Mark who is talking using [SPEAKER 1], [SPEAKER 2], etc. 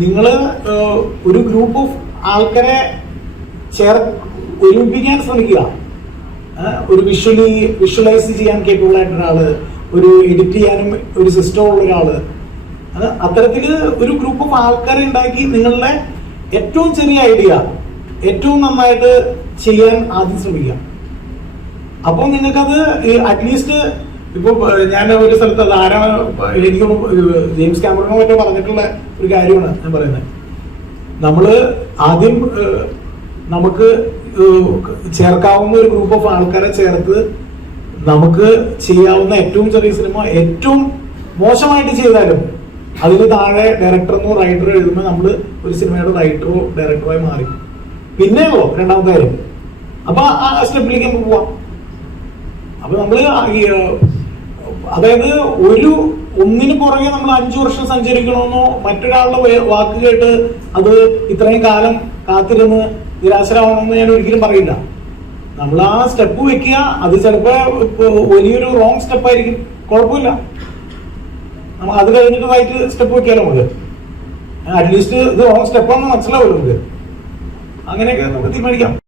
[SPEAKER 1] നിങ്ങൾ ഒരു group of ആൾക്കാരെ ചേർ ഒരുമിപ്പിക്കാൻ ശ്രമിക്കുക. ഒരു വിഷ്വലി വിഷ്വലൈസ് ചെയ്യാൻ കേപ്പബിൾ ആയിട്ട് ഒരാൾ ഒരു എഡിറ്റ് ചെയ്യാനും ഒരു സിസ്റ്റം ഉള്ള ഒരാൾ. അത്തരത്തിൽ ഒരു ഗ്രൂപ്പ് ഓഫ് ആൾക്കാരെ ഉണ്ടാക്കി നിങ്ങളുടെ ഏറ്റവും ചെറിയ ഐഡിയ ഏറ്റവും നന്നായിട്ട് ചെയ്യാൻ ആദ്യം ശ്രമിക്കുക. അപ്പോൾ നിങ്ങൾക്കത് അറ്റ്ലീസ്റ്റ് ഇപ്പൊ ഞാൻ ഒരു സ്ഥലത്ത് ആരാ എനിക്ക് ജെയിംസ് ക്യാമറണോ മറ്റോ പറഞ്ഞിട്ടുള്ള ഒരു കാര്യമാണ് ഞാൻ പറയുന്നത്. നമ്മൾ ആദ്യം നമുക്ക് ചേർക്കാവുന്ന ഒരു ഗ്രൂപ്പ് ഓഫ് ആൾക്കാരെ ചേർത്ത് നമുക്ക് ചെയ്യാവുന്ന ഏറ്റവും ചെറിയ സിനിമ ഏറ്റവും മോശമായിട്ട് ചെയ്താലും അതിന് താഴെ ഡയറക്ടറെന്നോ റൈറ്ററോ എഴുതുമ്പോൾ നമ്മൾ ഒരു സിനിമയുടെ റൈറ്ററോ ഡയറക്ടറോ ആയി മാറി. പിന്നെയോ രണ്ടാമത്തെ കാര്യം. അപ്പൊ ആ സ്റ്റെപ്പിലേക്ക് നമുക്ക് പോവാം. അപ്പൊ നമ്മൾ അതായത് ഒരു ഒന്നിന് പുറകെ നമ്മൾ അഞ്ചു വർഷം സഞ്ചരിക്കണമെന്നോ മറ്റൊരാളുടെ വാക്ക് കേട്ട് അത് ഇത്രയും കാലം കാത്തിരുന്ന് നിരാശരാവണമെന്ന് ഞാൻ ഒരിക്കലും പറയില്ല. നമ്മൾ ആ സ്റ്റെപ്പ് വെക്കുക. അത് ചിലപ്പോ വലിയൊരു റോങ് സ്റ്റെപ്പ് ആയിരിക്കും. കുഴപ്പമില്ല. നമ്മൾ അത് കഴിഞ്ഞിട്ട് റൈറ്റ് സ്റ്റെപ്പ് വെക്കാലോ നമുക്ക്. അറ്റ്ലീസ്റ്റ് ഇത് റോങ് സ്റ്റെപ്പാണെന്ന് മനസ്സിലാവുമല്ലോ നമുക്ക്. അങ്ങനെയൊക്കെ നമുക്ക് തീരുമാനിക്കാം.